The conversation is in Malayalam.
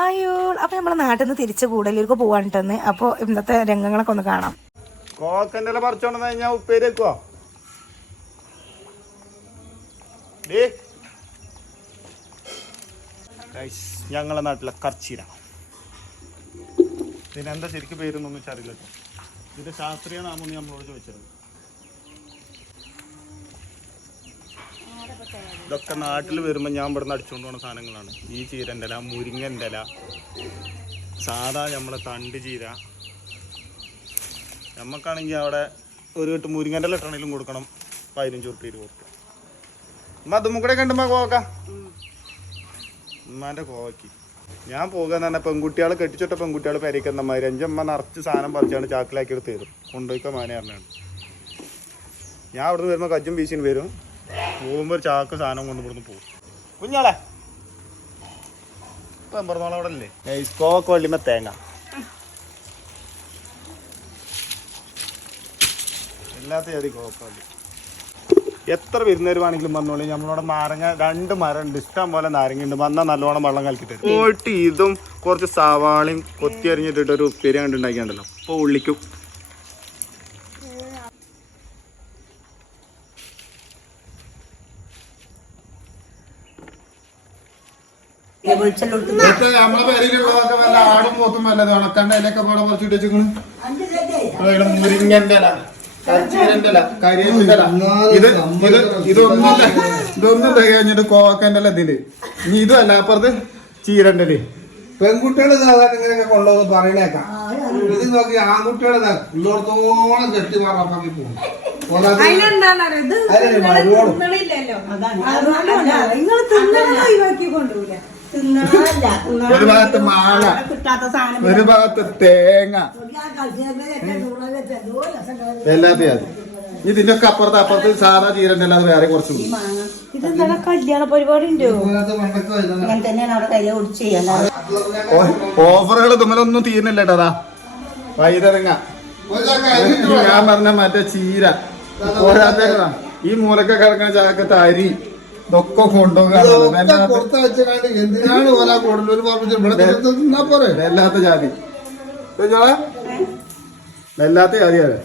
ഹായോ, അപ്പോൾ നമ്മുടെ നാട്ടിൽ നിന്ന് തിരിച്ച് കൂടലൂർക്ക് പോകാനിട്ടെന്ന്. അപ്പോൾ ഇന്നത്തെ രംഗങ്ങളൊക്കെ ഒന്ന് കാണാം. കോക്കൻ്റെ പറിച്ചോണ്ടെന്ന് കഴിഞ്ഞാൽ ഉപ്പേരി വെക്കുവോ? ഞങ്ങളെ നാട്ടിലെ കർച്ചീര. ഇതിനെന്താ ശരിക്കും പേരൊന്നും വെച്ചറിയില്ല. ഇതിന്റെ ശാസ്ത്രീയ നാമൊന്നും നമ്മളോട് ചോദിച്ചത്. ഇതൊക്കെ നാട്ടിൽ വരുമ്പോൾ ഞാൻ ഇവിടുന്ന് അടിച്ചുകൊണ്ട് പോകുന്ന സാധനങ്ങളാണ്. ഈ ചീരൻ്റെ ഇല, മുരിങ്ങൻ്റെ ഇല, സാധാ നമ്മളെ തണ്ട് ചീര. നമുക്കാണെങ്കിൽ അവിടെ ഒരു കെട്ട് മുരിങ്ങൻ്റെ ഇല ഇട്ടാണെങ്കിലും കൊടുക്കണം 15 ഉറുപ്പിക 20 ഉറുപ്പിക. ഉമ്മ അതും കൂടെ കണ്ടുമ്പോ കോക്ക ഉമ്മാൻ്റെ കോവയ്ക്ക് ഞാൻ പോകാന്ന് പറഞ്ഞാൽ പെൺകുട്ടികൾ കെട്ടിച്ചിട്ട പെൺകുട്ടികൾ പെരയ്ക്കുന്ന മാതിരി 5 അമ്മ നിറച്ച് സാധനം പറിച്ചാണ് ചാക്കിലാക്കി എടുത്ത് തരും. കൊണ്ടുപോയിക്കാൻ മാനെ പറഞ്ഞാണ്. ഞാൻ അവിടുന്ന് വരുമ്പോൾ കജ്ജും വീശിന് വരും. പോകുമ്പോൾ ഒരു ചാക്ക് സാധനം കൊണ്ട് ഇവിടുന്ന് പോകും. കുഞ്ഞാളെ ഇപ്പം പറഞ്ഞോളെ അവിടെ അല്ലേ കോവക്ക വള്ളിമ തേങ്ങ എല്ലാത്ത ജാതി കോവക്ക വള്ളി. എത്ര വിരുന്നേര് വേണമെങ്കിലും വന്നോളി. നമ്മളവിടെ നാരങ്ങ 2 മരം ഉണ്ട്. ഇഷ്ടം പോലെ നാരങ്ങ ഉണ്ട്. വന്നാൽ നല്ലോണം വെള്ളം കലക്കിട്ട് പോയിട്ട് ഇതും കുറച്ച് സവാളയും കൊത്തി അരിഞ്ഞിട്ടിട്ട് ഒരു ഉപ്പേരി കണ്ട് ഉണ്ടാക്കിയാണ്ടല്ലോ. അപ്പോൾ ഉള്ളിക്കും നമ്മളെ പേരിലുള്ളതൊക്കെ വല്ല ആടും പോത്തും വല്ലത് ഉണക്കണ്ട ഇലൊക്കെ പാടെ പറിച്ചിട്ട് വെച്ചിരിക്കണ്. മുരിങ്ങന്റെ ഇല, കർച്ചീരന്റെ ഇല, കരിയേപ്പിന്റെ ഇല. ഇതൊന്നും തികഞ്ഞിട്ട് കോവക്കന്റെ ഇല ഇതില്. ഇനി ഇതുമല്ല അപ്പുറത്ത് ചീരന്റെ ഇല. പെൺകുട്ടികള് സാധാരണ ഇങ്ങനെയൊക്കെ കൊണ്ടുവന്ന് പറയണേക്കാം. ഇത് നോക്കി ആൺകുട്ടികളെ ഇല്ലോടത്തോളം കെട്ടി മാറാക്കി പോകും. ഒരു ഭാഗത്ത് മാങ്ങ, ഒരു ഭാഗത്ത് തേങ്ങ, എല്ലാത്തെയും. ഇതിന്റെ ഒക്കെ അപ്പുറത്ത് സാധാ ചീരന്റെ അല്ലാതെ വേറെ കുറച്ച് കല്യാണ പരിപാടി ഉണ്ടോ? ഓഫറുകൾ തുമ്മലൊന്നും തീരുന്നില്ല കേട്ടോ. വൈതരങ്ങ, ഞാൻ പറഞ്ഞ മറ്റേ ചീര, പോരാത്തേക്കാ ഈ മൂലക്കെ കിടക്കുന്ന ചാക്കത്തെ അരി ഇതൊക്കെ കൊണ്ടുപോകാൻ എന്തിനാണ് വല്ലാത്ത ജാതി വല്ലാത്ത ജാതിയാണ്.